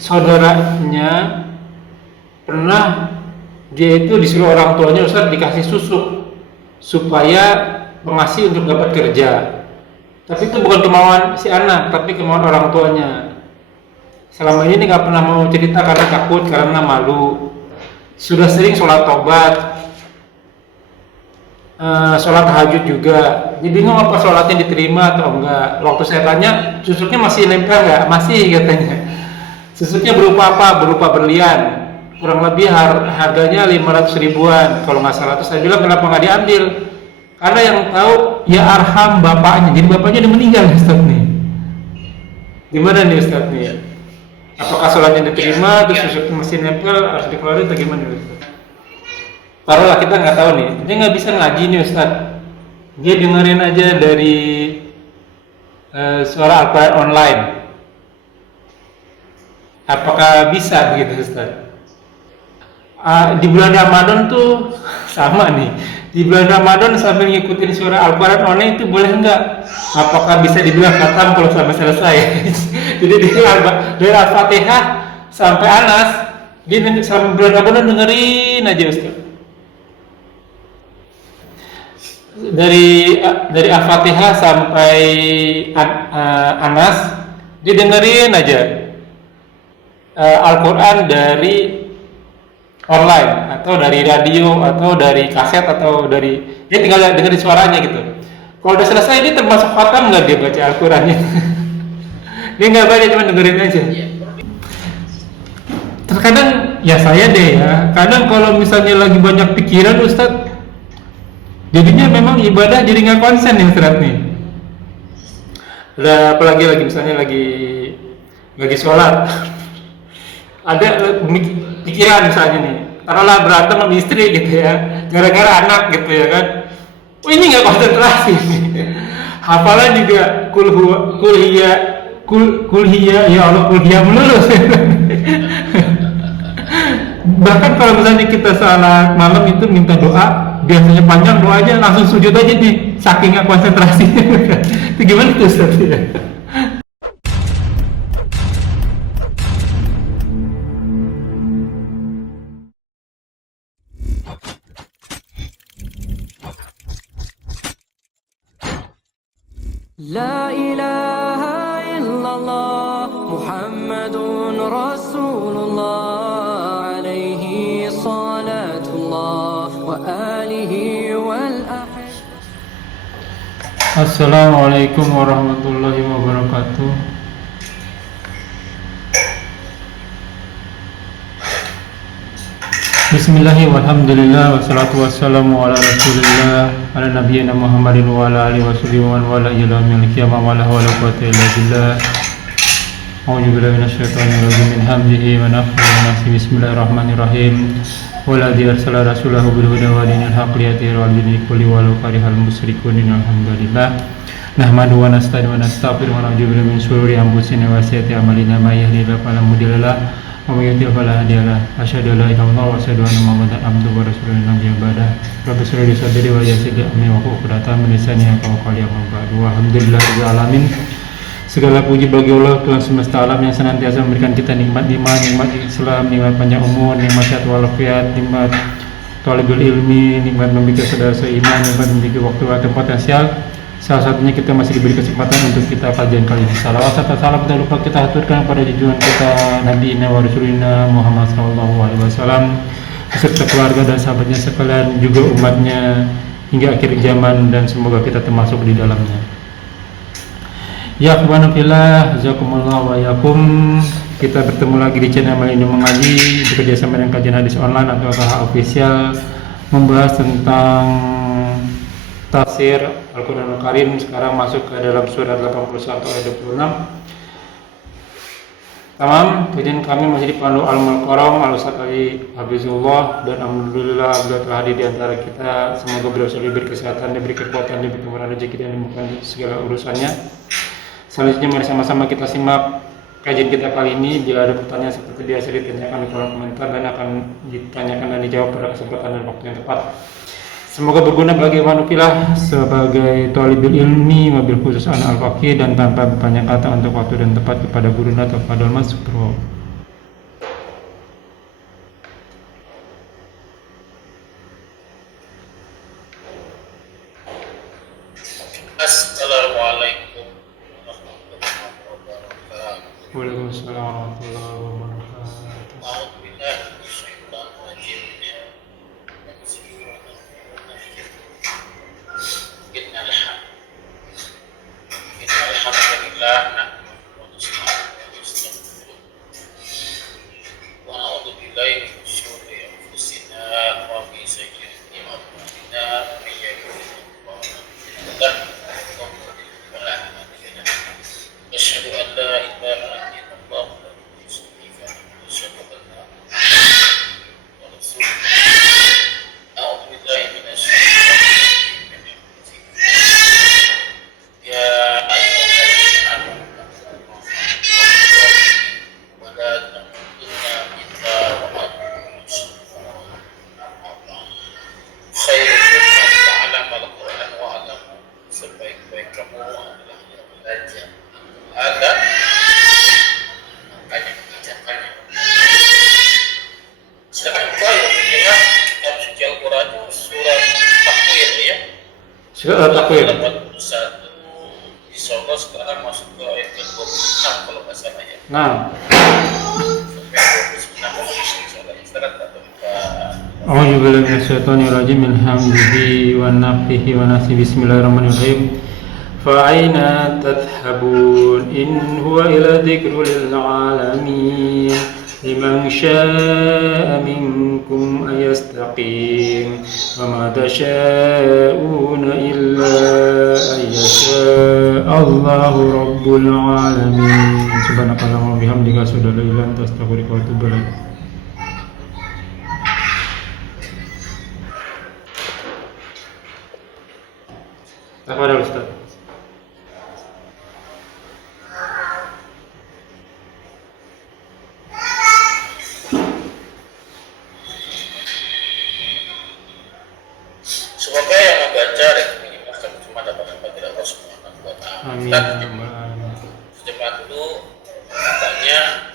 saudaranya pernah dia itu disuruh orang tuanya Ustaz dikasih susu supaya pengasih untuk dapat kerja. Tapi itu bukan kemauan si anak, tapi kemauan orang tuanya. Selama ini nggak pernah mau cerita karena takut, karena malu. Sudah sering sholat tobat, sholat tahajud juga. Jadi bingung apa sholatnya diterima atau enggak. Waktu saya tanya, susuknya masih nempel nggak? Masih katanya. Susuknya berupa apa? Berupa berlian. Kurang lebih harganya 500 ribuan kalau nggak salah. Terus saya bilang kenapa nggak diambil? Karena yang tahu ya arham bapaknya. Jadi bapaknya udah meninggal Ustaz nih. Gimana nih Ustaz nih? Apakah sholatnya diterima? Terus susuknya masih nempel harus dikeluarin atau gimana Ustaz? Taruhlah kita nggak tahu nih. Dia nggak bisa ngaji nih Ustaz. Dia dengerin aja dari suara Al-Quran online. Apakah bisa begitu Ustaz? Di bulan Ramadan tuh sama nih. Di bulan Ramadan sambil ngikutin surah Al-Quran online itu boleh enggak? Apakah bisa dibilang khatam kalau sampai selesai? Jadi dari Al-Fatihah sampai Anas, dia selama bulan Ramadan dengerin aja Ustaz. Dari Al-Fatihah sampai Anas, dia dengerin aja Al-Quran dari online atau dari radio atau dari kaset atau dari dia tinggal dengerin suaranya gitu. Kalau udah selesai dia termasuk khatam nggak dia baca Al-Qurannya? Dia nggak baca, cuma dengerin aja. Terkadang ya saya deh ya, kadang kalau misalnya lagi banyak pikiran Ustadz, jadinya memang ibadah jadi nggak konsen nih Ustadz nih. Apalagi misalnya lagi sholat, ada pikiran misalnya nih, taruhlah berantem sama istri gitu ya, gara-gara anak gitu ya kan. Oh ini nggak konsentrasi. Hafalan juga kul hiya ya Allah kul hiya melulu. Bahkan kalau misalnya kita salat malam itu minta doa, biasanya panjang doanya langsung sujud aja nih, saking nggak konsentrasi. Itu gimana tuh Ustaz ya? لا إله إلا الله محمد رسول الله عليه صلاة الله وآله والأحب. Assalamualaikum warahmatullahi wabarakatuh. Bismillahirrahmanirrahim. Walhamdulillah wassalatu wassalamu ala Rasulillah ala nabiyyina Muhammadin wa ala alihi washabihi wa ala ila yaumil qiyamah wa la hawla wa quwwata illa billah. A'udzu billahi minasyaitonir rajim min hamzihi wa nafthihi wa nafsihi. Bismillahirrahmanirrahim. Walladzi arsala rasulahu bil huda wa dinil haqqi liyudhhirahu 'ala dini kulli walau karihal musyrikun. Alhamdulillah. Nahmadu wa nasta'inu wa nastaghfiru wa na'udzu billahi min shururi anfusina wa sayyiati a'malina may yahdihillahu fala mudilla lahu wa may yudlil fala hadiya lahu. Asyhadu an la ilaha illallah wa asyhadu anna Muhammadan abduhu wa rasuluhu nabiyyan ba'da. Rabbi shrah li sadri wa yassir li amri wa hlul 'uqdatam min lisani yafqahu qawli. Amma ba'du. Alhamdulillahirabbil alamin. Segala puji bagi Allah Tuhan semesta alam yang senantiasa memberikan kita nikmat iman, nikmat Islam, nikmat panjang umur, nikmat sehat walafiat, nikmat thalibul ilmi, nikmat memiliki saudara seiman, nikmat memiliki waktu dan potensial. Salah satunya kita masih diberi kesempatan untuk kita kajian kali ini. Salawat serta salam tak lupa kita haturkan pada junjungan kita Nabi wa Rasulina Muhammad SAW beserta keluarga dan sahabatnya sekalian, juga umatnya hingga akhir zaman, dan semoga kita termasuk di dalamnya. Ya akhwanu fillah, jazakumullah wa yakum. Kita bertemu lagi di channel Melindungi Mengaji, bekerja sama dengan kajian hadis online atau KH official, membahas tentang tafsir Al-Quran Al-Karim. Sekarang masuk ke dalam surat 81 ayat 26. Tamam, kajian kami masih dipandu Al-Mulqaram Al-Ustaz Ali Habibullah, dan alhamdulillah beliau telah hadir di antara kita. Semoga beliau selalu diberi kesehatan, diberi kekuatan, diberi kemurahan rezeki, dan dimudahkan segala urusannya. Selanjutnya mari sama-sama kita simak kajian kita kali ini. Bila ada pertanyaan seperti biasa ditanyakan di kolom komentar dan akan ditanyakan dan dijawab pada kesempatan dan waktu yang tepat. Semoga berguna bagi manusia sebagai thalibul ilmi, wabil khusus anak al-faqih, dan tanpa banyak kata untuk waktu dan tempat kepada guru atau fadol mas bro. Waalaikumsalam warahmatullahi wabarakatuh. أعوذ بالله من الشيطان الرجيم. إن الحمد لله نحمده ونستعينه ونستغفره ونعوذ بالله من شرور أنفسنا ومن سيئات أعمالنا من يهده الله فلا مضل له ولا هادي له أشهد أن لا إله إلا الله وحده لا شريك له وأشهد أن محمدا رسول الله. أعوذ بالله من الشيطان الرجيم. يا أيها الذين آمنوا اتقوا الله ولا تموتن إلا وأنتم مسلمون. Khairukum man ta'allama al-Qur'an wa 'allamahu. Sebaik-baik kamu adalah yang belajar Al-Qur'an makanya mengajarkannya. Silakan buka ya lihat kitab suci Al-Qur'an surat Takwir ya. Surat Takwir. 81 insyaallah sekarang masuk ke ayat ke-26 kalau nggak salah ya. Nah, Sampai 29 insyaallah istirahat atau buka. A'udzubillahi minasyaitonirrajim. Min hamdihi wa nafthihi wa nafsihi. Bismillahirrahmanirrahim. Fa aina tadhhabun in huwa illa dzikrun lil alamin liman syaa'a minkum ayastaqim wa ma tasha'una illa ayyasha Allahu rabbul alamin. Subhanakallahumma wa bihamdika asyhadu an la ilaha illa anta astaghfiruka wa atubu ilaik. Kepada Ustaz. Semoga yang membaca minimalkan cuma dapat bagi Allah Subhanahu wa taala. Amin. Jemaat dulu katanya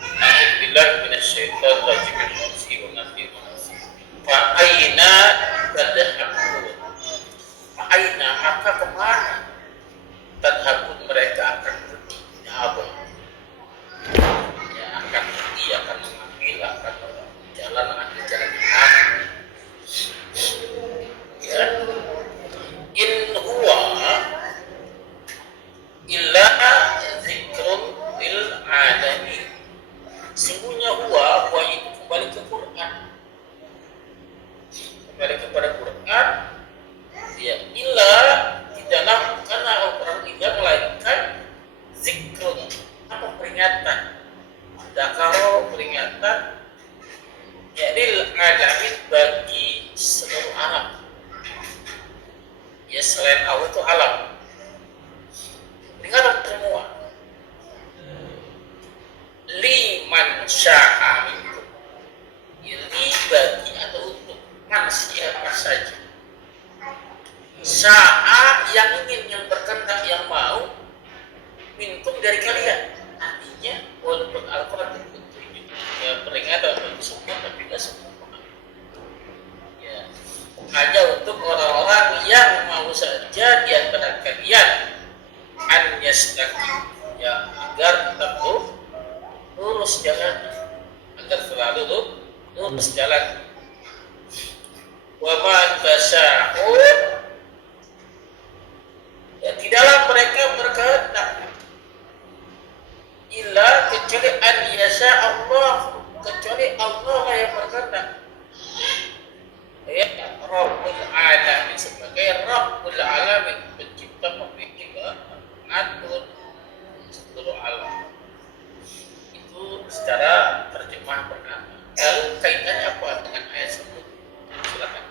A'udzubillahi minasyaitonir rajim. Fa aina tadhhabun. Fa aina maka kemana tadhhabun mereka akan pergi ya apa? Ya akan pergi, akan mengambil, akan jalan ya. In huwa illa zikrun lil alamin. Sungguhnya huwa itu kembali ke Quran, kembali kepada Quran ya. Illa tidaklah karena Al-Quran tidak melainkan zikrun, apa peringatan, dakaro peringatan ya lil alamin bagi seluruh alam. Ya selain Allah itu alam. Dengar semua. Liman sya'a minkum. Ya, li bagi atau untuk man siapa saja. Sya'a yang ingin, yang berkehendak, yang mau minkum dari kalian. Artinya walaupun Al-Quran itu ya peringatan bagi semua tapi tidak semua. Hanya untuk orang-orang yang mau saja di antara kalian an yastaqim ya, agar tetap lurus jalan, agar selalu lurus jalan. Wa man tasa'un ya, tidaklah mereka berkehendak illa kecuali an yasha Allah, kecuali Allah yang berkehendak ya. Rabbul alamin, sebagai Rabbul alamin, pencipta, pemilik, pengatur seluruh alam. Itu secara terjemah pertama. Lalu kaitannya apa dengan ayat tersebut? Silakan.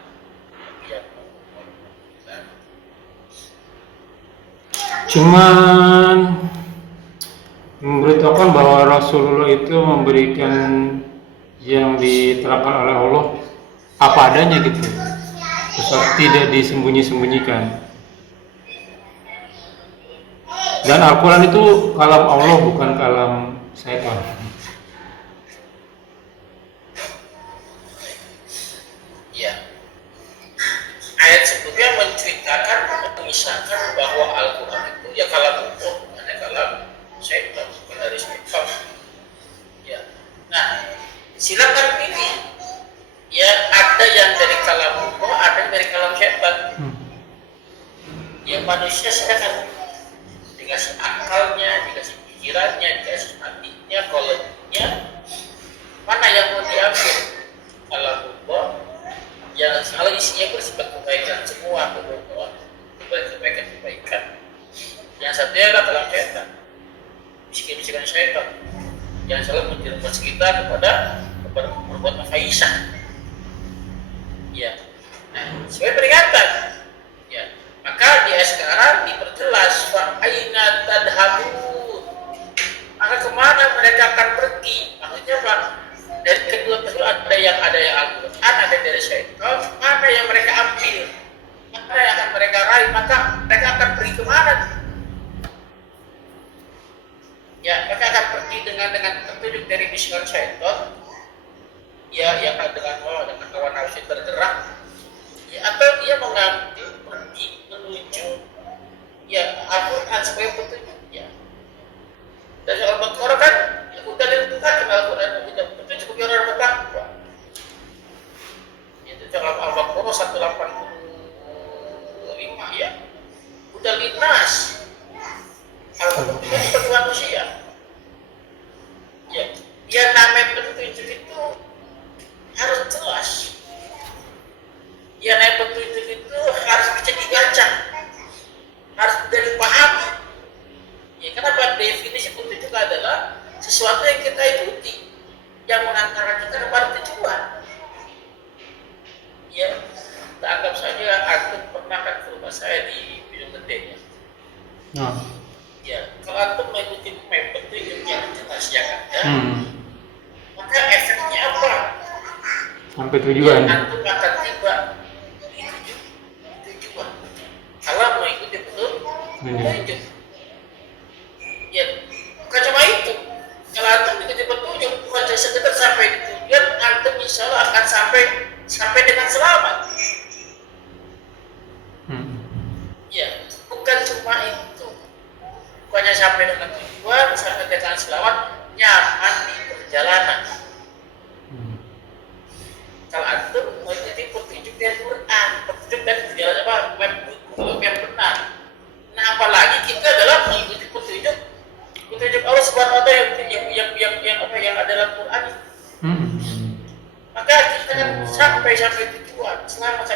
Ya. Cuman memberitahukan bahwa Rasulullah itu memberikan yang diterapkan oleh Allah apa adanya gitu, tidak disembunyi-sembunyikan. Dan Al-Quran itu kalam Allah, bukan kalam syaitan. Ya. Ayat sebelumnya menceritakan, mengisahkan bahwa Al-Quran itu ya kalam Allah, bukan kalam syaitan, bukan dari syaitan. Silakan pilih. Ya, ada yang dari kalam Allah, ada yang dari kalam syaitan. Ya, manusia silakan dikasih akalnya, dikasih pikirannya, dikasih hatinya, koleknya. Mana yang mau diambil? Kalam Allah yang selalu isinya bersifat kebaikan, semua kebaikan. Yang satunya adalah kalam syaitan, bisikan-bisikan syaitan yang selalu menjerumus kita kepada berbuat fahisah. Ya, nah, sebagai peringatan. Ya, maka di ayat sekarang diperjelas fa aina tadhabun. Maka kemana mereka akan pergi? Maksudnya apa? Dari kedua tersebut ada yang Al-Quran, ada dari syaitan. Mana yang mereka ambil? Mana yang akan mereka raih? Maka mereka akan pergi kemana? Ya, mereka akan pergi dengan petunjuk dari bisikan syaitan. Ya, yang dengan hawa nafsu tergerak. Ya, atau dia mengambil pergi menuju ya Al-Quran sebagai petunjuk. Ya. Dari Al-Baqarah kan udah ditentukan Al-Quran udah petunjuk bagi orang bertakwa. Itu dalam Al-Baqarah 185 ya. Udah lintas. Al-Quran itu bagi manusia. Ya, yang namanya petunjuk itu harus jelas. Yang namanya petunjuk itu harus bisa dibaca, harus bisa dipahami. Ya, kenapa definisi petunjuk adalah sesuatu yang kita ikuti, yang mengantarkan kita kepada tujuan. Ya, kita anggap saja antum pernah kan ke rumah saya di Bidung Gede ya. Nah. Ya, kalau antum mengikuti petunjuk yang jelas yang ada, maka efeknya apa? Sampai tujuan. Ya, antum akan tiba di tujuan. Kalau mengikuti petunjuk. Ya, bukan cuma itu. Kalau antum mengikuti petunjuk, bukan sekedar sampai di tujuan, antum insya Allah akan sampai dengan selamat. Ya, bukan cuma itu. Bukannya sampai dengan tujuan, sampai dengan selamat, nyaman di perjalanan. Kalau antum mengikuti petunjuk dari Quran, petunjuk dari jalan apa? Yang benar. Nah, apalagi kita adalah mengikuti petunjuk Allah Subhanahu wa taala yang ada dalam Quran. Maka kita akan sampai tujuan, selamat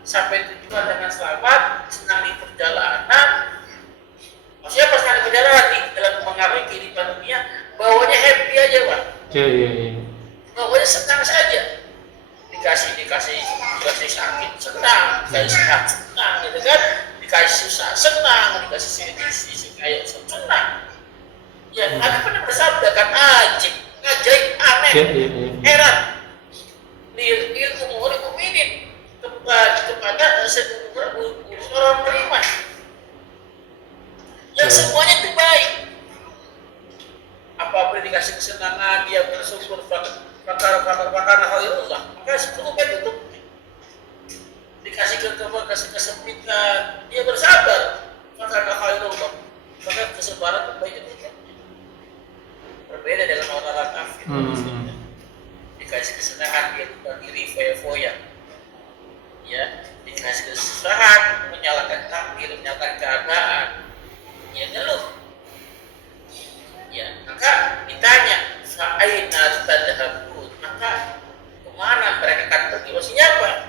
sampai tujuan dengan selamat, senang di perjalanan. Maksudnya pas senang di perjalanan dalam mengalami kehidupan dunia, bawanya happy aja, Pak. Iya. Bawanya senang saja. Dikasih sakit senang, dikasih sehat senang, gitu kan? Dikasih susah senang, dikasih kayak senang. Ya, Nabi pernah bersabda kan, ajaib, aneh, heran. Ilmu mukminin kepada orang beriman. Yang semuanya itu baik. Apabila dikasih kesenangan, dia bersyukur bakar khairullah, maka cukup itu. Dikasih kesempitan, dia bersabar, bakar khairullah, maka kesabaran kebaikan itu. Berbeda dengan orang kafir. Dikasih kesenangan, dia bukan diri foya-foya. Ya, dikasih kesusahan, menyalahkan takdir, menyalahkan keadaan, ya ngeluh. Ya, maka ditanya, fa'aina tadhabun, maka kemana mereka akan pergi? Maksudnya apa?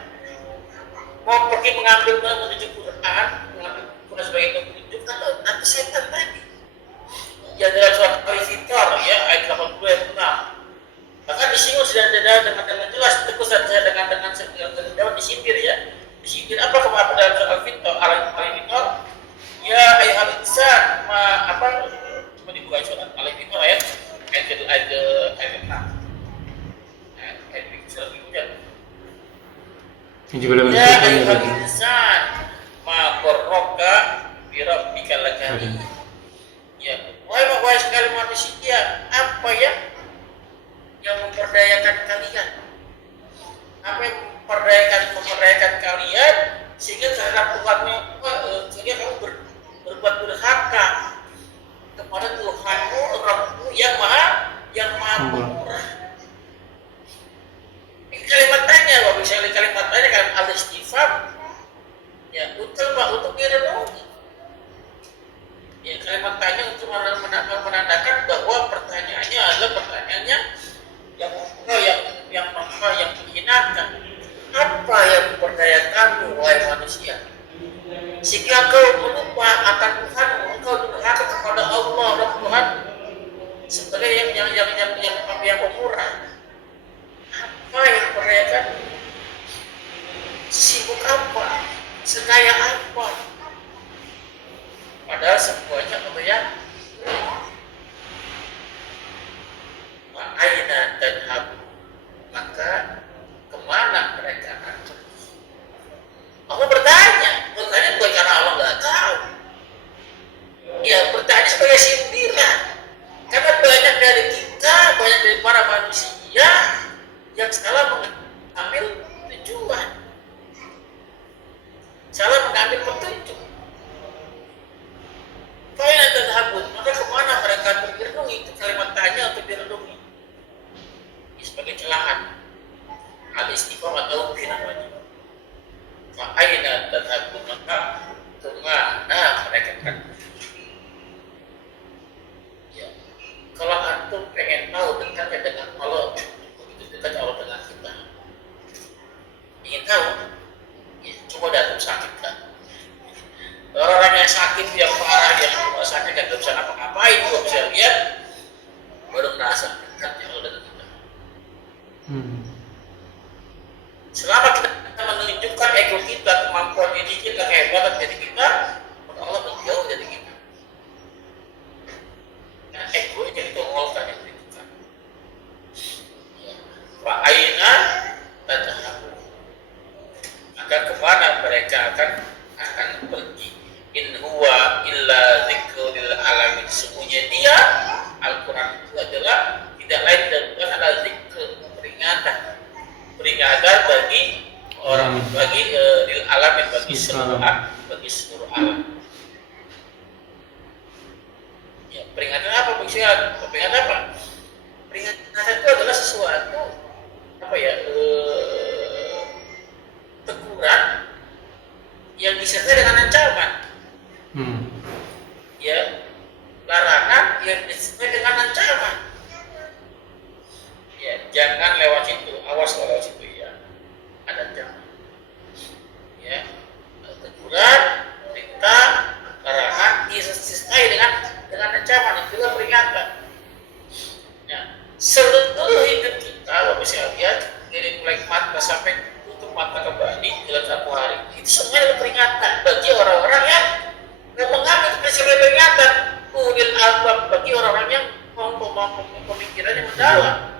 Mau pergi mengambil menuju Quran, mengambil Quran sebagai petunjuk, atau nanti setan tadi. Ya dalam surat Al-Fitar ya ayat 86. Maka disinggung sudah ada dengan jelas, tegus saja dengan disindir ya. Disindir apa kemana dalam surat Al-Fitar? Al-Fitar ya ayat insan cuma dibuka surat Al-Fitar ayat 6. Ayat surat itu ya ayat insan ma qarraka bi rabbikal karim. Ya, wahai sekali manusia, apa ya yang memperdayakan kalian? Apa yang memperdayakan kalian sehingga terhadap Tuhanmu, sehingga kamu berbuat durhaka kepada Tuhanmu, Rabbmu yang maha pemurah. sekaya apa. Padahal semuanya apa ya? Aina tadhhabu, maka kemana mereka akan pergi? Allah bertanya bukan karena Allah nggak tahu. Ya bertanya sebagai sindiran. Karena banyak dari kita, banyak dari para manusia yang salah mengambil tujuan, salah mengambil petunjuk. Aina tadhhabu, maka kemana mereka bergerak? Itu kalimat tanya untuk direnungi. Sebagai celahan al-istiqamah atau namanya. Aina tadhhabu, maka kemana mereka akan pergi? Ya. Kalau antum pengen tahu dekatnya dengan Allah, begitu dekat Allah dengan kita, ingin tahu, ya, coba datang sakit kan. Orang-orang yang sakit, yang parah, yang rumah sakit, yang tidak bisa ngapa-ngapain, juga bisa lihat, baru merasa dekatnya Allah dengan kita. Selama kita menunjukkan ego kita, kemampuan diri kita, kehebatan diri kita, maka Allah menjauh dari kita. Nah, ego jadi tongolkan yang kita. Wa aina tadhhabu, maka kemana mereka akan pergi? In huwa illa dzikrul alamin, sesungguhnya dia Al-Quran itu adalah tidak lain dan bukan adalah zikr, peringatan bagi orang, bagi lil alamin, bagi seluruh alam. Ya, peringatan apa maksudnya? Peringatan apa? Peringatan itu adalah sesuatu apa ya? Teguran yang disertai dengan ancaman. Ya, larangan yang disertai dengan ancaman. Ya, jangan lewat situ, awas lewat situ ya. Ada ancaman. Ya, teguran, perintah, larangan disertai dengan ancaman, itulah peringatan. Ya, seluruh hidup kita, Bapak bisa lihat dari mulai mata sampai tutup mata kembali dalam satu hari, itu semua adalah peringatan bagi orang-orang yang mengambil prinsip peringatan. Ulil albab, bagi orang-orang yang pemikirannya mendalam.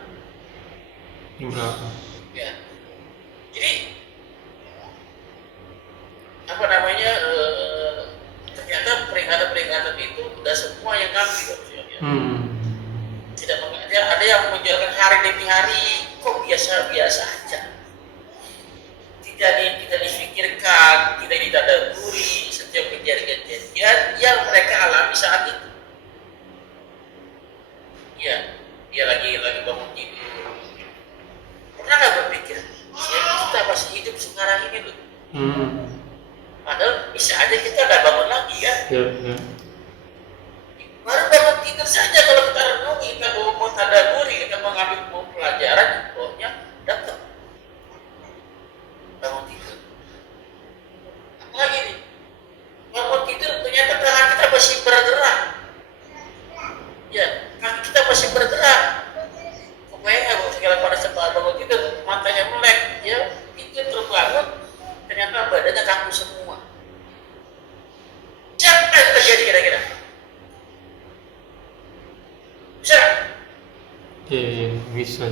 Ya. Jadi apa namanya? Ternyata peringatan-peringatan itu sudah semua yang ngambil. Tidak ada yang menjalankan hari demi hari kok biasa-biasa aja. Tidak difikirkan, tidak ditadaburi setiap kejadian-kejadian yang mereka alami saat itu. Ya, dia lagi bangun tidur. Pernah nggak berpikir, kita masih hidup sekarang ini loh. Padahal bisa aja kita nggak bangun lagi kan? Baru bangun tidur saja kalau kita renungi, kita mau tadaburi, kita mengambil pelajaran, pokoknya dapat bangun tidur. Apalagi nih, bangun tidur ternyata tangan kita masih bergerak. Ya, kaki kita masih bergerak. Pokoknya segala pada saat bangun tidur, matanya melek, ya, itu terbangun, ternyata badannya kaku semua. Siapa yang terjadi kira-kira? Bisa? Iya, bisa.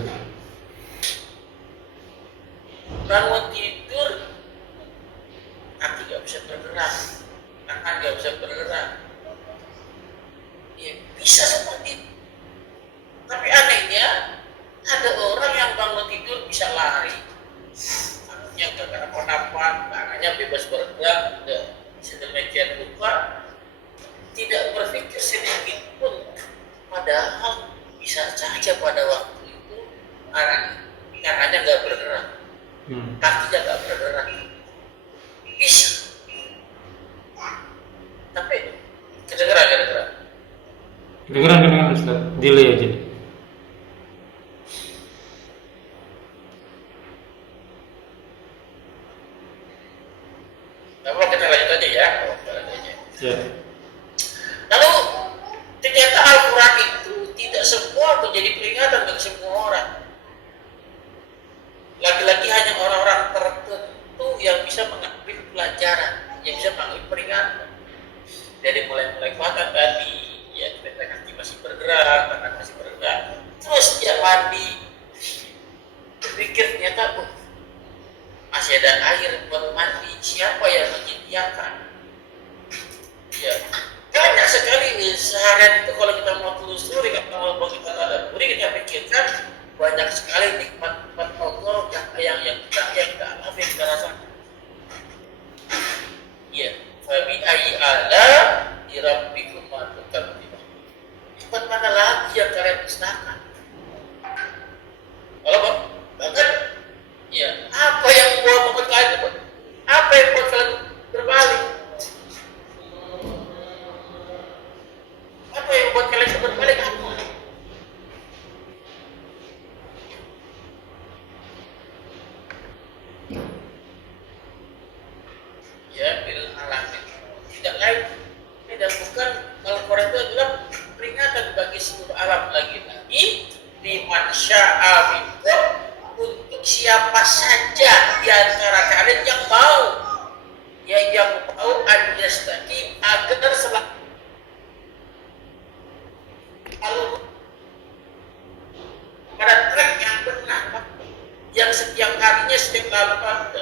Bangun tidur, kaki gak bisa bergerak, tangan gak bisa bergerak. Ya, bisa seperti itu. Tapi anehnya, ada orang yang bangun tidur bisa lari. Kakinya gak kena kenapa, tangannya bebas bergerak, sedemikian rupa, tidak berpikir sedikit pun. Padahal bisa saja pada waktu itu tangannya gak bergerak. Kakinya gak bergerak, bisa. Tapi kedengeran Ustaz, delay aja. Nah, kita lanjut aja ya. Ya. Lalu ternyata Al-Quran itu tidak semua menjadi peringatan bagi semua orang. Lagi-lagi hanya orang-orang tertentu yang bisa mengambil pelajaran. dari mulai makan tadi, ya kita kaki masih bergerak, tangan masih bergerak, terus dia mandi, berpikir ternyata masih ada air buat mandi, siapa yang menyediakan? Ya, banyak sekali seharian itu kalau kita mau telusuri, kalau mau kita tadabburi, kita pikirkan banyak sekali nikmat-nikmat Allah yang kita alami, kita rasakan. Ya, fabi ayyi ala rabbikum tukadziban. Nikmat mana lagi yang kalian dustakan? Kalau bahkan, ya, apa yang membuat kalian, apa yang membuat kalian berbalik? Apa yang membuat kalian berbalik? Apa? Ya, bil alamin. Tidak lain, tidak bukan Al-Quran itu adalah peringatan bagi seluruh alam lagi-lagi liman sya'a minkum, untuk siapa saja di antara kalian yang mau, ya yang mau an yastaqim, agar selalu pada track yang benar, yang setiap harinya, setiap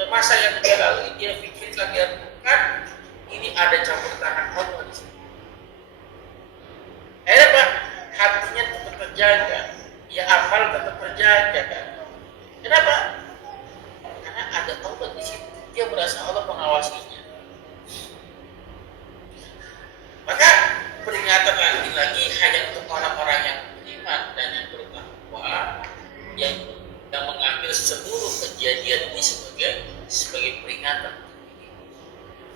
masa yang dia lalui, dia pikirkan, dia lakukan, ini ada campur tangan Allah di sini. Akhirnya Pak, hatinya tetap terjaga, ya amal tetap terjaga kan. Kenapa? Karena ada Allah di situ, dia merasa Allah mengawasinya. Maka peringatan lagi hanya untuk orang-orang yang beriman dan yang bertakwa, yang mengambil seluruh kejadian ini sebagai peringatan.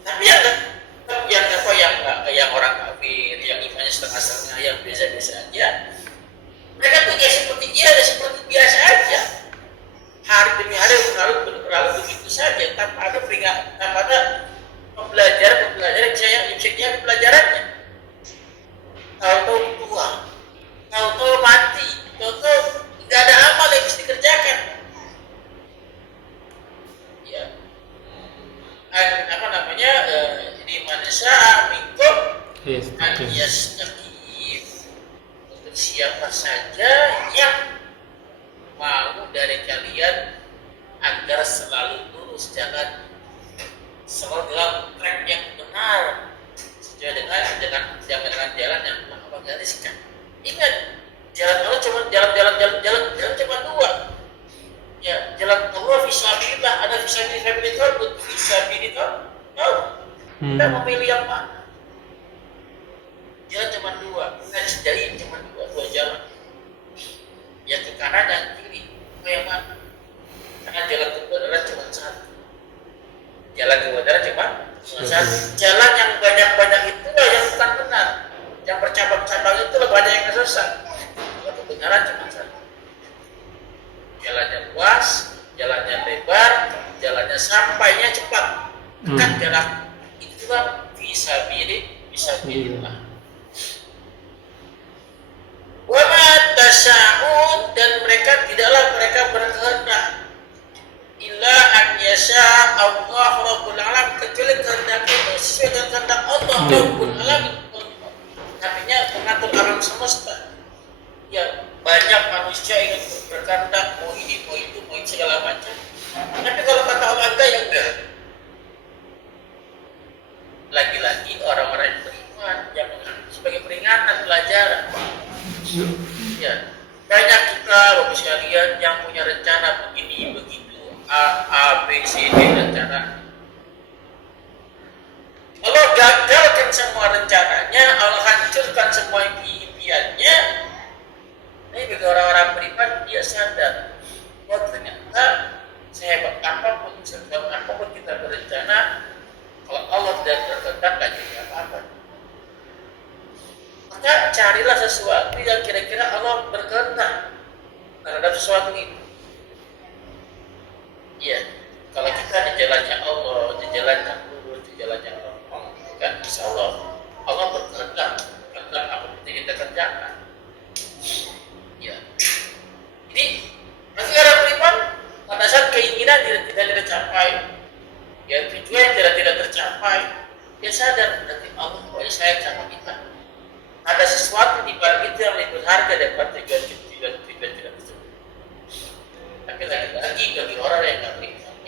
Tapi yang orang kafir, yang imannya setengah-setengah, yang biasa-biasa aja, mereka tuh ya seperti biasa aja. Hari demi hari berlalu begitu saja, tanpa ada peringatan, tanpa ada pembelajaran yang bisa pelajarannya. Tahu-tahu tua, tahu-tahu mati, tahu-tahu tidak ada amal yang bisa dikerjakan. Ya, di mana sya'a minkum an yastaqim, untuk siapa saja yang mau dari kalian agar selalu lurus jalan, selalu dalam track yang benar, sesuai dengan jalan yang Allah gariskan. Ingat, jalan Allah cuma jalan cuma dua. Ya, jalan Allah fisabilillah, ada fisabilillah. Kita memilih yang mana? Jalan cuma dua, jadi cuma dua jalan. Yang ke kanan dan kiri, mau yang mana? Karena jalan kebenaran cuma satu. Jalan kebenaran cuma satu. Jalan yang banyak itulah yang bukan benar. Yang bercabang-cabang itulah banyak yang sesat. Jalan kebenaran cuma satu. Jalannya luas, jalannya lebar, jalannya sampainya cepat. Kan jalan itulah fisabilillah. Wa ma tasya'un, dan tidaklah mereka berkehendak illa an yasha Allah Rabbul Alam, kecuali kehendak itu sesuai dengan kehendak Allah Rabbul Alam. Artinya mengatur alam semesta. Ya, banyak manusia ingin berkehendak, mau ini, mau itu, segala macam. Tapi kalau kata Allah enggak, ya enggak. Lagi-lagi orang-orang yang beriman yang mengambil sebagai peringatan, pelajaran. Ya, banyak kita Bapak sekalian yang punya rencana begini begitu, A B C D rencana. Allah gagalkan semua rencananya, Allah hancurkan semua impiannya. Ini bagi orang-orang beriman, dia sadar bahwa ternyata sehebat apapun kita berencana, kalau Allah tidak berkehendak, tidak jadi apa-apa. Maka carilah sesuatu yang kira-kira Allah berkehendak terhadap sesuatu itu. Iya, kalau kita di jalannya Allah, di jalannya lurus, di jalannya Allah, kan insya Allah Allah berkehendak tentang apa yang kita kerjakan. Ya, jadi bagi orang beriman, pada saat keinginan tidak tercapai, ya tujuan tidak tercapai, dia sadar berarti Allah, saya lagi bagi orang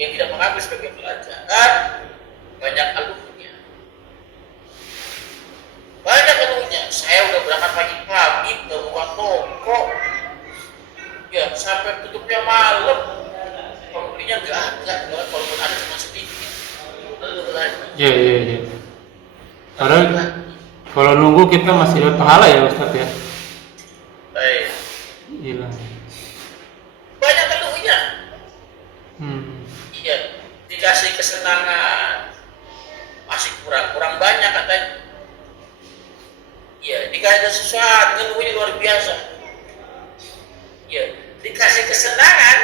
yang tidak mengambil sebagai pelajaran, banyak keluhnya. Banyak keluhnya. Saya udah berangkat pagi-pagi, udah buka toko, ya sampai tutupnya malam. Pembelinya nggak ada, walaupun ada cuma sedikit. Lalu lagi. Iya. Kalau nunggu kita masih dapat pahala ya Ustadz ya. Baik. Hilang. Banyak keluhnya. Iya, dikasih kesenangan masih kurang banyak katanya. Iya, dikasih kesusahan, keluhnya luar biasa. Iya, dikasih kesenangan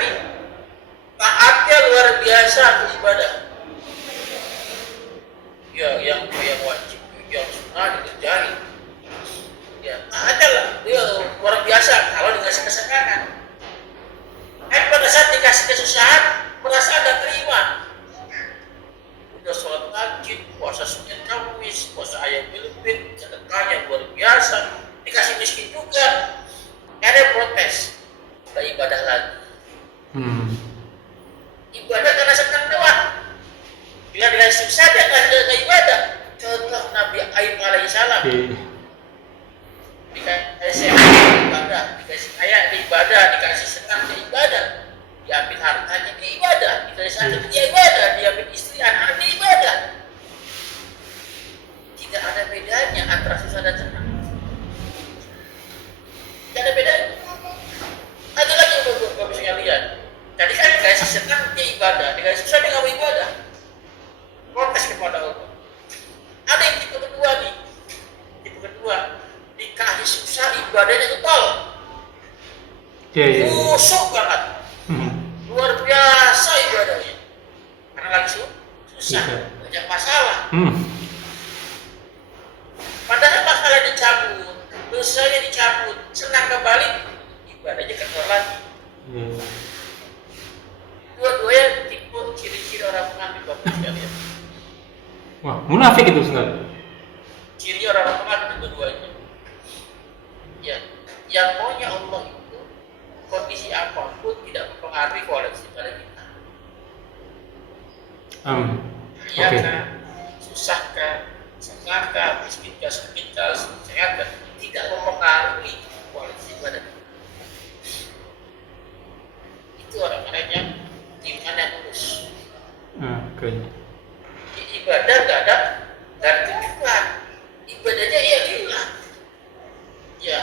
nih. Taatnya luar biasa ibadah. Ya, yang wajib, yang sunnah dikerjain. Ya, taatnya lah, dia luar biasa kalau dikasih kesenangan. Pada saat dikasih kesusahan, merasa ada terima. Udah sholat tahajud, puasa Senin Kamis, puasa ayam Filipin, sedekahnya luar biasa. Dikasih miskin juga, ada protes, udah ibadah lagi. Ibadah karena senang doang. Bila dikasih susah dia nggak ibadah. Contoh Nabi Ayub alaihissalam. Dikasih ibadah, dikasih kaya di ibadah, dikasih senang di ibadah, diambil hartanya di ibadah, dikasih sakit di ibadah, diambil istri anak di ibadah. Tidak ada bedanya antara susah dan senang. Tidak ada bedanya. Ada lagi yang bisa lihat. Jadi kan dikasih senang dia ibadah, dikasih susah dia nggak mau ibadah. Protes kepada Allah. Ada yang tipe kedua nih. Tipe kedua, dikasih susah ibadahnya getol. Busuk banget. Luar biasa ibadahnya. Karena lagi susah, banyak masalah. Padahal masalah dicabut, dosanya dicabut, senang kembali, ibadahnya kendor lagi. Dua-duanya tipe ciri-ciri orang munafik bapak sekalian. Wah, munafik itu Ustaz. Ciri orang munafik itu dua-duanya. Ya, yang maunya Allah itu kondisi apapun tidak mempengaruhi koleksi pada kita. Iya kan, susahkah, senangkah, miskinkah, sepinkah, sehatkah, tidak mempengaruhi koleksi pada kita. Itu orang-orang yang imannya lurus. Ibadah nggak ada tujuan. Ibadahnya ya lillah. Ya,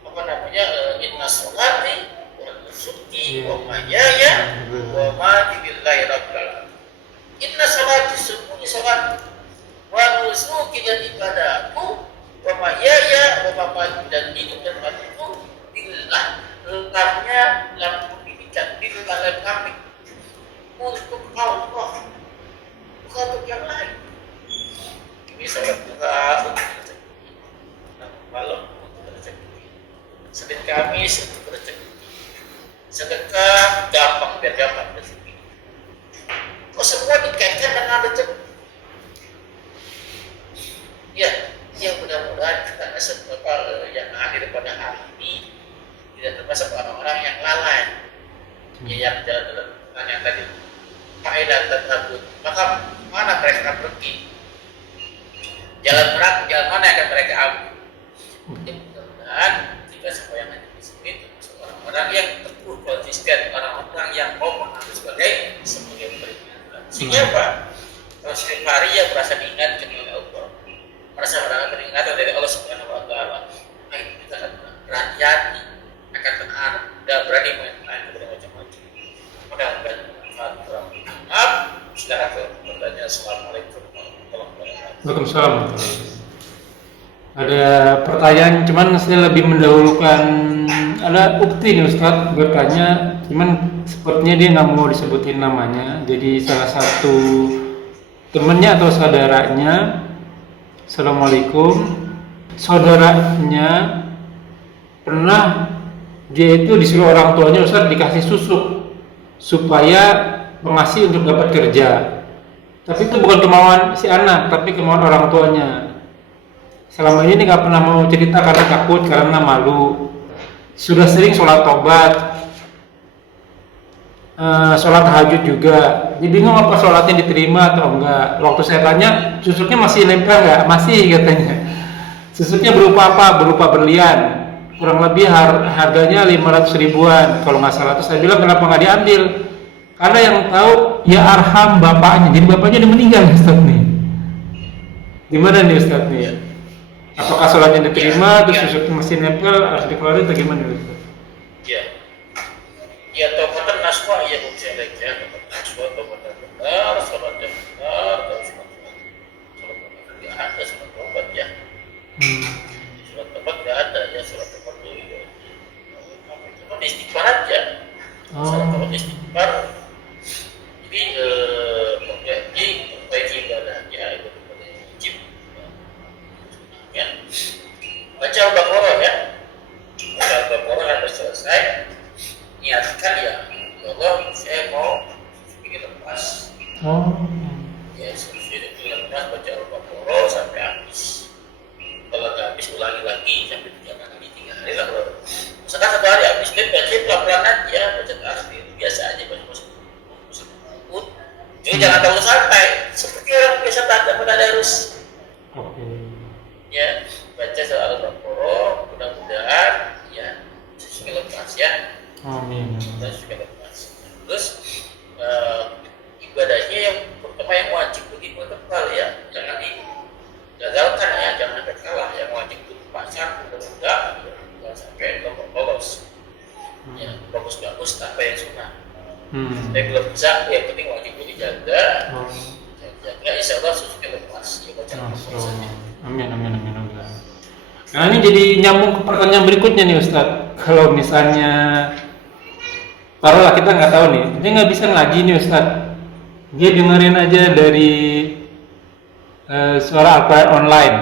apa namanya? Inna sholati wa nusuki wa mahyaya wa mamati lillahi rabbil alamin. Inna sholati, sesungguhnya sholat, wa nusuki dan ibadahku, wa mahyaya wa mamati dan hidup dan matiku lillah. Lamnya lam pendidikan lillah lam kami untuk Allah, bukan untuk yang lain. Ini sholat duha untuk rezeki, malam untuk rezeki, Senin Kamis untuk rezeki, sedekah gampang biar gampang rezeki. Kok semua dikaitkan dengan rezeki? Ya, mudah-mudahan kita yang hadir pada hari ini tidak termasuk orang-orang yang lalai. Ya, yang dalam yang tadi faedah tersebut, maka mana mereka pergi? Jalan mana yang akan mereka ambil? Mudah-mudahan kita semua yang ada di sini orang-orang yang teguh konsisten, orang-orang yang mau mengambil sebagai peringatan. Sehingga apa? Kalau setiap hari yang merasa diingatkan oleh Allah, merasa mendapat peringatan dari Allah Subhanahu Wa Taala, kita akan berhati-hati, akan benar, tidak berani main-main kepada macam-macam. Mudah-mudahan sekarang ke pertanyaan. Assalamualaikum warahmatullahi wabarakatuh. Waalaikumsalam. Ada pertanyaan, cuman saya lebih mendahulukan ada Ukti nih Ustadz bertanya, cuman sepertinya dia nggak mau disebutin namanya. Jadi salah satu temennya atau saudaranya, Assalamualaikum, saudaranya pernah dia itu disuruh orang tuanya Ustadz dikasih susu supaya mengasih untuk dapat kerja, tapi itu bukan kemauan si anak, tapi kemauan orang tuanya. Selama ini nggak pernah mau cerita karena takut, karena malu. Sudah sering sholat tobat, sholat tahajud juga. Dia bingung apa sholatnya diterima atau enggak. Waktu saya tanya, susuknya masih nempel nggak? Masih katanya. Susuknya berupa apa? Berupa berlian. Kurang lebih harganya 500 ribuan kalau nggak salah. Terus saya bilang kenapa nggak diambil? Karena yang tahu ya arham bapaknya. Jadi bapaknya udah meninggal Ustaz nih. Gimana nih Ustaz nih? Apakah sholatnya diterima, terus susuknya masih nempel, harus dikeluarin atau gimana Ustaz? Ya, ya taubatan nasuha ya saya ya, taubatan nasuha, taubatan benar, sholatnya benar, terus sholat nggak ada sholat taubat ya. Sholat taubat nggak ada ya, sholat taubat itu ya. Cuma istighfar aja. Sholat taubat istighfar. Jadi perbaiki ibadahnya itu wajib. Ya, baca Al-Baqarah ya. Baca Al-Baqarah harus selesai. Niatkan ya Allah, saya mau bikin lepas. Ya, saya lepas baca Al-Baqarah sampai habis. Kalau nggak habis ulangi lagi sampai 3 kali, 3 hari lah. Sekarang 1 hari habis, dia baca pelan-pelan aja, baca akhir biasa aja, baca musik. Jadi jangan terlalu santai, seperti orang biasa tadarus. Ya, baca soal Al-Baqarah, mudah-mudahan ya sesuai lepas ya. Amin. Sesuai lepas. Terus ibadahnya yang pertama yang wajib begitu tebal ya, jangan digagalkan ya, jangan sampai kalah. Yang wajib itu pasang, mudah-mudah jangan sampai lolos. Ya, bagus-bagus tanpa yang sunnah. Tapi belum bisa, yang penting wajib itu dijaga. Jaga, insya Allah sesuai lepas. Ya baca Al-Baqarah. Amin. Nah ini jadi nyambung ke pertanyaan berikutnya nih Ustadz. Kalau misalnya taruhlah kita nggak tahu nih, dia nggak bisa ngaji nih Ustadz. Dia dengerin aja dari suara Al-Quran online.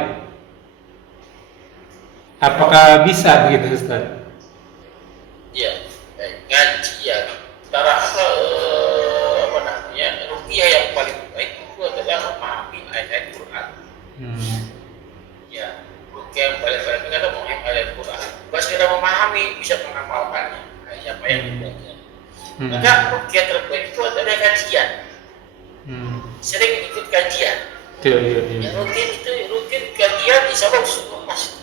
Apakah bisa begitu Ustadz? Ya, ngaji ya. Ruqyah yang paling baik itu adalah memahami ayat-ayat Quran. Ya, ruqyah yang paling baik itu adalah memahami ayat Quran. Bukan sekedar memahami, bisa mengamalkannya. Apa yang dibaca. Maka ruqyah terbaik itu adalah kajian. Sering ikut kajian. Iya. Yang rutin kajian insya Allah semua pasti.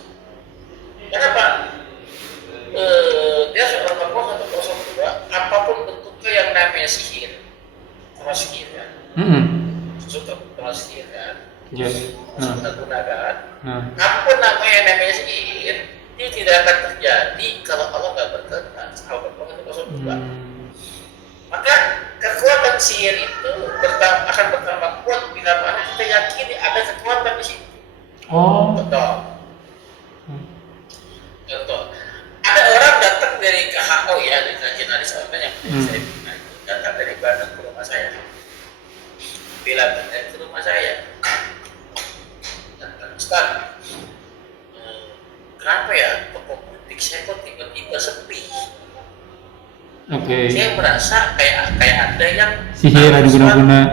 Kenapa? Dia seorang tokoh atau Rasulullah, apapun bentuknya yang namanya sihir, termasuk sihir kan? Termasuk sihir kan? Gunakan. Apapun namanya sihir, ini tidak akan terjadi kalau Allah nggak berkenan. Sahabat itu Rasulullah. Maka kekuatan sihir itu akan bertambah kuat bila mana kita yakini ada kekuatan di situ. Betul. Ada orang datang dari KHO ya, dari kajian hadis yang saya datang dari Bandung ke rumah saya. Bilang ke rumah saya, Ustaz, kenapa ya toko butik saya kok tiba-tiba sepi? Saya merasa kayak ada yang sihir ada guna-guna.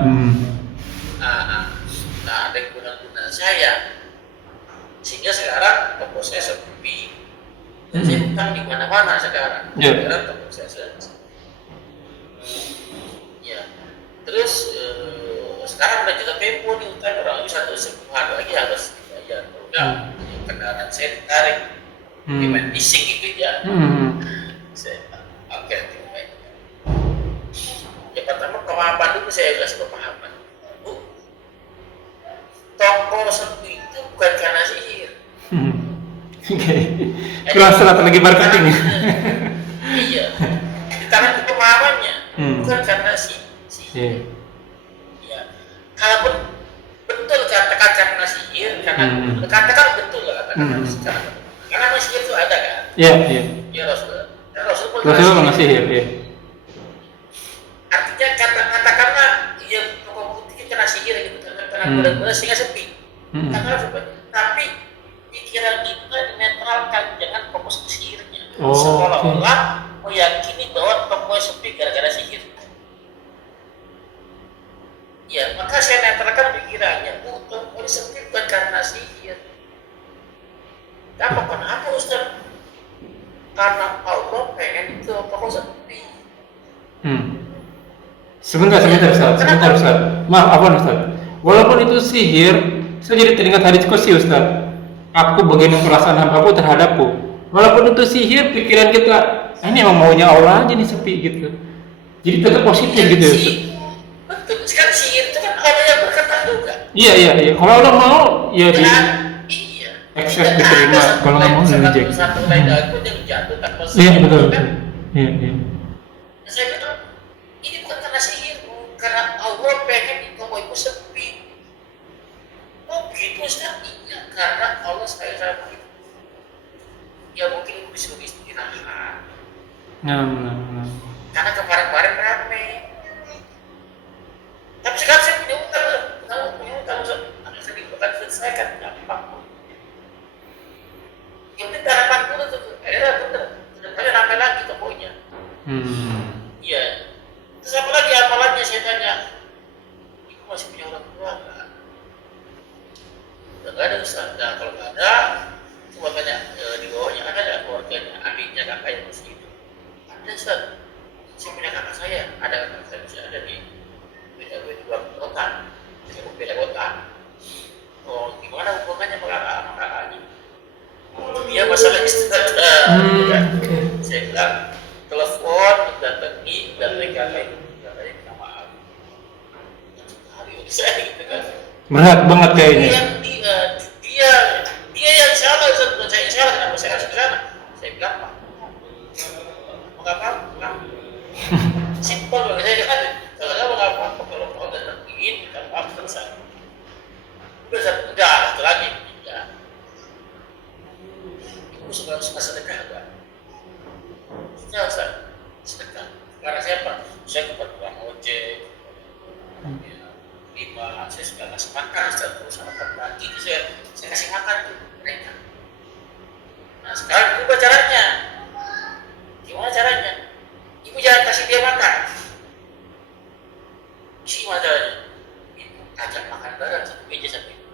ada yang guna-guna saya, sehingga sekarang toko saya sepi. Saya utang di mana-mana sekarang. Sekarang toko saya selesai. Ya, terus sekarang udah jatuh tempo nih utang, orang bisa 10 hari lagi harus dibayar. Udah kendaraan saya ditarik, gimana leasing gitu ya. Saya oke. Ya pertama pemahaman dulu saya kasih pemahaman. Bu, toko sepi itu bukan karena sihir. Kurang strategi marketing. Iya. Di tangan itu pemahamannya, bukan karena sihir. Ya. Kalau betul katakan karena sihir, katakan betul lah katakan secara. Karena sihir itu ada kan? Iya. Ya Rasulullah nggak sihir. Iya. Artinya katakanlah ya toko butik kena sihir gitu, karena benar-benar sehingga sepi. Tapi pikiran kita dinetralkan, jangan fokus ke sihirnya. Seolah-olah meyakini bahwa toko sepi gara-gara sihir. Ya, maka saya netralkan pikirannya. Toko ini sepi bukan karena sihir. Kenapa Ustaz? Karena Allah pengen itu toko sepi. Sebentar Ustaz. Maaf, apa Ustaz? Walaupun itu sihir, saya jadi teringat hadis kursi Ustaz. Aku bagaimana perasaan hambaku terhadapku. Walaupun itu sihir, pikiran kita, ini emang maunya Allah aja nih sepi gitu. Jadi tetap positif gitu Ustaz. Betul, sekarang sihir itu kan ada yang berkata juga. Iya. Kalau Allah mau, ya di Iya. ekses diterima. Kalau nggak mau, reject. Satu lain aku yang jatuh tanpa Iya sihir, betul. kan? Iya. Saya bilang, ini bukan karena sihir, karena Allah pengen kamu itu sepi. Oh gitu Ustaz? Iya, karena Allah sayang sama itu. Ya mungkin ibu disuruh istirahat. Nah. Karena kemarin-kemarin rame. Tapi sekarang saya punya utang, kamu punya utang, akan saya bukan selesaikan, gampang. Yang penting harapan dulu tuh, bener. Kedepannya rame lagi tokonya. Iya. Terus apa lagi amalannya saya tanya? Ibu masih punya orang tua nggak? Udah nggak ada Ustaz. Nah kalau nggak ada, coba tanya di bawahnya ada nggak keluarganya, adiknya, kakaknya masih hidup? Ada Ustaz. Saya punya kakak saya, ada kakak saya masih ada di beda kota, beda kota. Oh gimana hubungannya sama kakaknya? Dia masalah istirahat. Saya bilang telepon datangi kakak itu katanya minta maaf. Hari saya gitu kan. Berat banget kayaknya. Dia yang salah, bukan saya yang salah. Kenapa saya harus ke sana? Saya bilang Pak, mengapa? Simpel bagi saya kan. Kalau mengapa? Kalau kau datangin, minta maaf selesai. Udah, satu lagi. Ya. Ibu suka sedekah enggak? Saya sedekah. Karena siapa? Saya kepada tukang ojek, lima, saya suka kasih makan, sama pagi itu saya kasih makan tuh mereka. Nah sekarang berubah caranya. Gimana caranya? Ibu jangan kasih dia makan. Gimana caranya? Ibu ajak makan bareng satu meja sama ibu.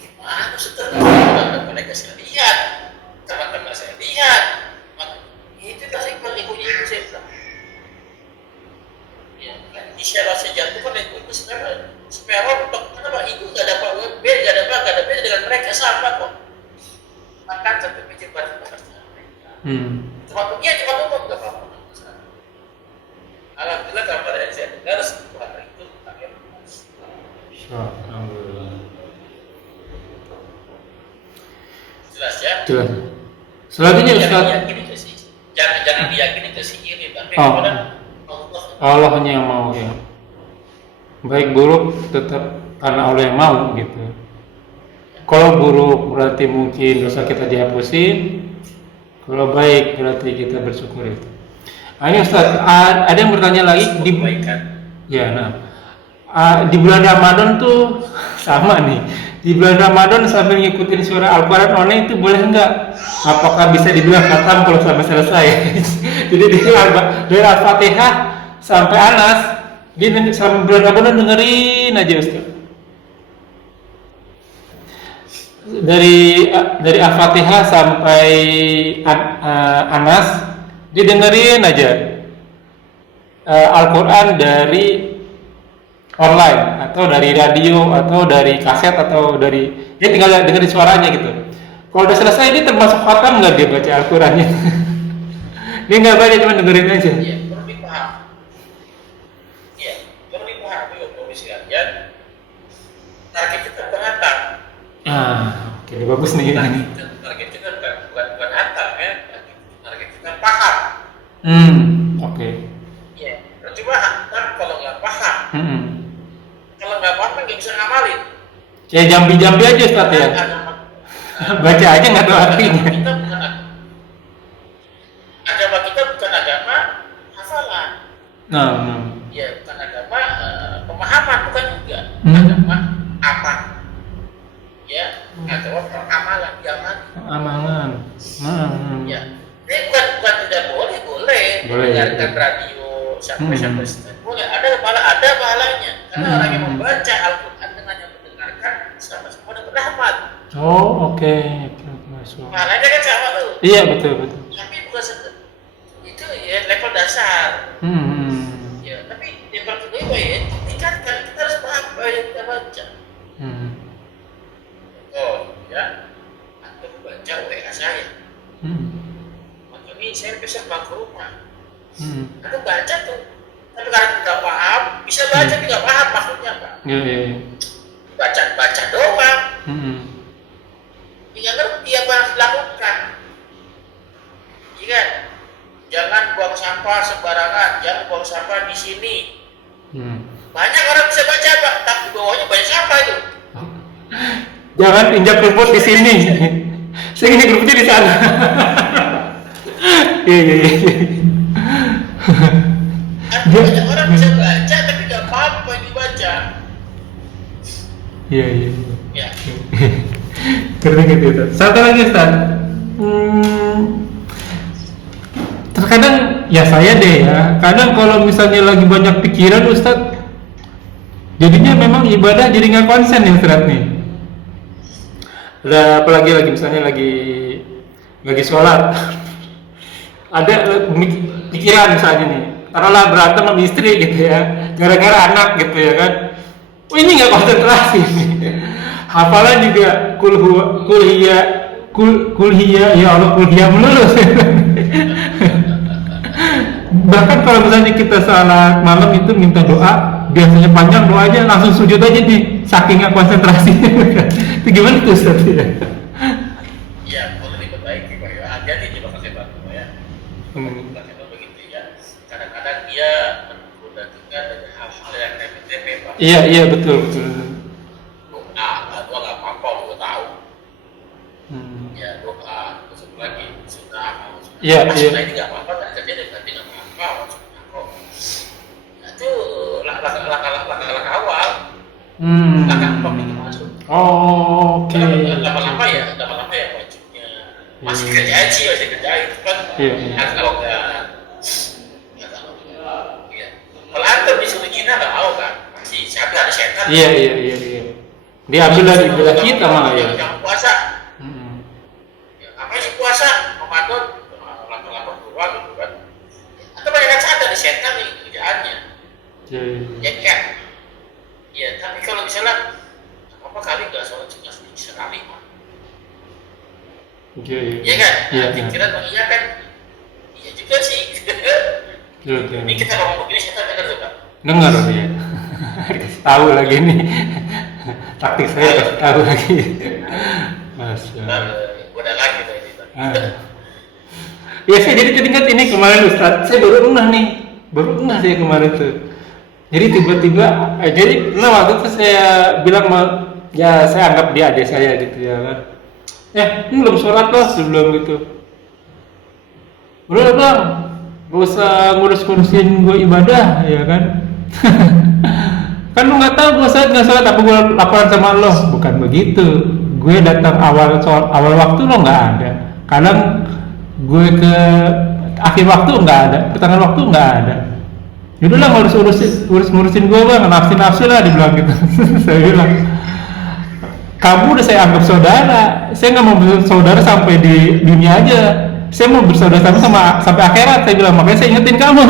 Gimana setelah mereka saya lihat, teman-teman saya lihat, itu kasih ibunya ibu saya bilang. Ya, kan di syaraf sejatuh kan ibu sekarang supaya rontok. Kenapa ibu nggak ada beda dengan mereka sama kok. Makan sampai meja bareng sama mereka. Cuma umum nggak apa-apa. Alhamdulillah kabar yang saya dengar setelah itu akhir. Alhamdulillah. Jelas ya? Jelas. Selanjutnya Ustaz. Jangan diyakini ke sihir, tapi kepada Allahnya yang mau ya. Baik buruk tetap karena Allah yang mau gitu. Kalau buruk berarti mungkin dosa kita dihapusin. Kalau baik berarti kita bersyukur itu. Ini Ustaz, ada yang bertanya lagi di di bulan Ramadan tuh sama nih. Di bulan Ramadan sambil ngikutin surah Al-Quran online itu boleh nggak? Apakah bisa dibilang khatam kalau sampai selesai? Jadi dari Al-Fatihah sampai Anas, dia selama bulan Ramadan dengerin aja Ustaz. Dari Al-Fatihah sampai Anas, dia dengerin aja Al-Quran dari online atau dari radio atau dari kaset atau dari dia tinggal dengerin suaranya gitu. Kalau udah selesai dia termasuk khatam nggak dia baca Al-Qurannya? Dia nggak baca, cuma dengerin aja. Iya, perlu dipaham. Iya, perlu dipahami untuk sekalian. Target kita bukan hatam. Oke, bagus nih ini. Target kita bukan hatam ya. Target kita paham. Oke. Iya, coba hatam kalau nggak paham. Kalau nggak paham nggak bisa ngamalin. Ya jambi-jambi aja Ustaz ya. Baca aja nggak tahu artinya. Agama kita bukan agama hafalan. Ya bukan agama pemahaman, bukan juga. Agama apa? Ya, agama amalan, Amalan. Ya, ini bukan tidak boleh. Mendengarkan radio sampai boleh. Ada pahalanya. Karena orang yang membaca Al-Quran dengan yang mendengarkan sama-sama dapat rahmat. Oh, oke. Masuk. Pahalanya kan sama tuh. Iya, betul. Tapi bukan itu ya level dasar. Ya, tapi yang kedua ya tingkatkan, kita harus paham apa yang kita baca. Oh ya, antum baca WA saya. Maka ini saya besok pulang ke rumah. Antum baca tuh, tapi kalau nggak paham, bisa baca tapi nggak paham maksudnya apa? Baca doang. Nggak ngerti apa yang dilakukan. Iya kan? Jangan buang sampah sembarangan, jangan buang sampah di sini. Banyak orang bisa baca Pak, tapi bawahnya banyak sampah itu. Jangan injak rumput di sini. Saya injak rumputnya di sana. Iya. Banyak orang bisa baca tapi nggak paham apa yang dibaca. Iya. Ya. Ngerti itu. Satu lagi Ustaz. Terkadang ya saya deh ya. Kadang kalau misalnya lagi banyak pikiran Ustaz, jadinya memang ibadah jadi nggak konsen nih Ustaz nih. Apalagi misalnya lagi sholat. Ada pikiran misalnya nih. Taruhlah berantem sama istri gitu ya. Gara-gara anak gitu ya kan. Oh ini nggak konsentrasi. Hafalan juga kul hiya ya Allah kul hiya melulu. Bahkan kalau misalnya kita salat malam itu minta doa, biasanya panjang doanya langsung sujud aja nih, saking nggak konsentrasinya. Itu gimana tuh Ustaz ya? Ya, perlu diperbaiki Pak ya. Hati-hati juga pakai batu ya. Pakai batu begitu ya. Kadang-kadang dia mengguna dengan hal-hal yang remeh-temeh Pak. Iya betul. Doa nggak apa-apa, gue tahu. Ya doa, terus lagi sunnah. Iya. Ini nggak apa-apa, tak kerja dan nanti nggak apa-apa. Itu langkah awal. Langkah pemilik masuk. Oke. Lama-lama ya wajibnya. Masih kerjain kan. Iya. Kalau nggak, ya. Kalau antum disuruh Cina nggak mau kan? Pasti siapa ada setan. Iya. Diambil dari ibadah kita malah ya. Yang puasa. Apa sih puasa? Ramadan, lapar keluar gitu kan. Atau banyak sadar di setan nih kerjaannya. Ya kan? Ya, tapi kalau misalnya apa kali nggak sholat sekali Pak? Iya kan? Pikiran Bang Iya kan? Iya juga sih. Ini kita ngomong begini setan dengar tuh Pak? Dengar ya. Kasih tahu lagi nih. Taktik saya kasih tahu lagi. Masya Allah. Udah lagi tadi. Ya saya jadi teringat ini kemarin Ustaz. Saya baru ngeh saya kemarin tuh. Jadi tiba-tiba, jadi waktu itu saya bilang ya saya anggap dia adik saya gitu ya kan. Ini belum sholat loh sebelum gitu. Udah bang, gak usah ngurus-ngurusin gue ibadah ya kan. Kan lu nggak tahu gue nggak sholat apa gue laporan sama Allah. Bukan begitu. Gue datang awal waktu lo nggak ada. Kadang gue ke akhir waktu nggak ada, pertengahan waktu nggak ada. Yaudah lah ngurusin gue bang, nafsu lah dibilang gitu. Saya bilang, kamu udah saya anggap saudara. Saya nggak mau bersaudara sampai di dunia aja. Saya mau bersaudara sampai akhirat. Saya bilang, makanya saya ingetin kamu.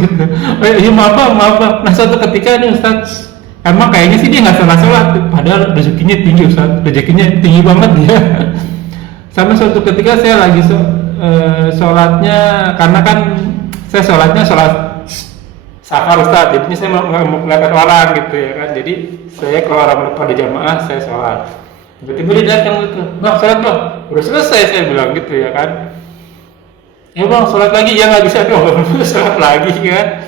Gitu. Oh iya maaf bang. Nah suatu ketika nih Ustaz, emang kayaknya sih dia nggak salah sholat. Padahal rezekinya tinggi Ustaz, rezekinya tinggi banget dia. Sampai suatu ketika saya lagi sholatnya, karena kan saya sholat safar Ustaz, jadinya saya mau kelihatan orang gitu ya kan. Jadi saya kalau orang pada jamaah saya sholat. Tiba-tiba dia datang gitu, bang sholat bang, udah selesai saya bilang gitu ya kan. Ya bang sholat lagi, ya nggak bisa dong, sholat lagi kan.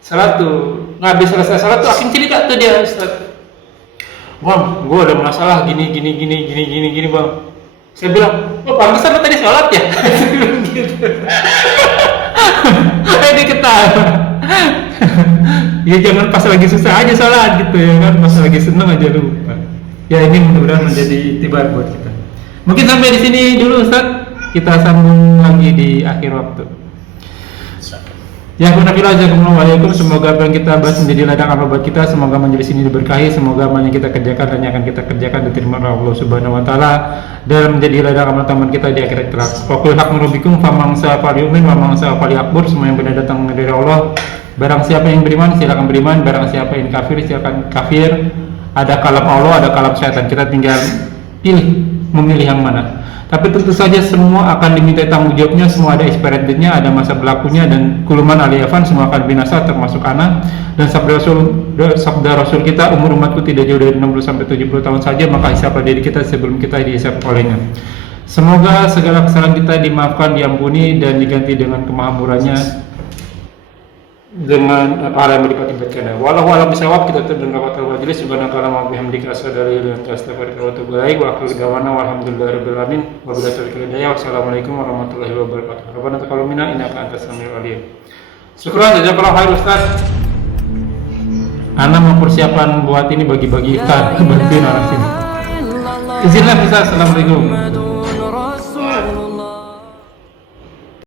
Sholat tuh, nggak habis selesai sholat tuh akhirnya cerita tuh dia Ustaz. Bang, gue ada masalah gini bang. Saya bilang, oh pantesan tadi sholat ya? Gitu. Dia ketawa. Ya jangan pas lagi susah aja sholat gitu ya kan, pas lagi seneng aja lupa. Ya ini mudah-mudahan menjadi itibar buat kita. Mungkin sampai di sini dulu Ustaz, kita sambung lagi di akhir waktu. Ya kunafillah jazakumullahu. Semoga apa yang kita bahas menjadi ladang amal buat kita, semoga majelis ini diberkahi, semoga amal yang kita kerjakan dan yang akan kita kerjakan diterima oleh Allah Subhanahu wa taala dan menjadi ladang amal taman kita di akhirat kelak. Wa qul haqqu rabbikum famangsa falyu'min wa mangsa falyakfur. Semua yang benar datang dari Allah. Barang siapa yang beriman silakan beriman, barang siapa yang kafir silakan kafir. Ada kalam Allah, ada kalam syaitan. Kita tinggal memilih yang mana. Tapi tentu saja semua akan diminta tanggung jawabnya, semua ada expired date-nya, ada masa berlakunya, dan kuluman aliyafan semua akan binasa termasuk anak. Dan sabda Rasul kita, umur umatku tidak jauh dari 60 sampai 70 tahun saja, maka hisablah diri kita sebelum kita dihisab olehnya. Semoga segala kesalahan kita dimaafkan, diampuni dan diganti dengan kemahamurannya dengan pahala yang berlipat ibadahnya. Wallahu a'lam bishawab. Kita tutup dengan kata majelis subhanakallahumma wa bihamdika asyhadu an la ilaha illa anta astaghfiruka wa atubu ilaik. Wa akhiru da'wana walhamdulillahirabbil alamin. Wa billahi taufiq wal hidayah. Wassalamualaikum warahmatullahi wabarakatuh. Rabbana taqabbal minna innaka antas samiul alim. Syukran jazakallahu khair Ustaz. Ana mau persiapan buat ini bagi-bagi iftar, bantuin orang sini. Izinlah Ustaz. Assalamualaikum.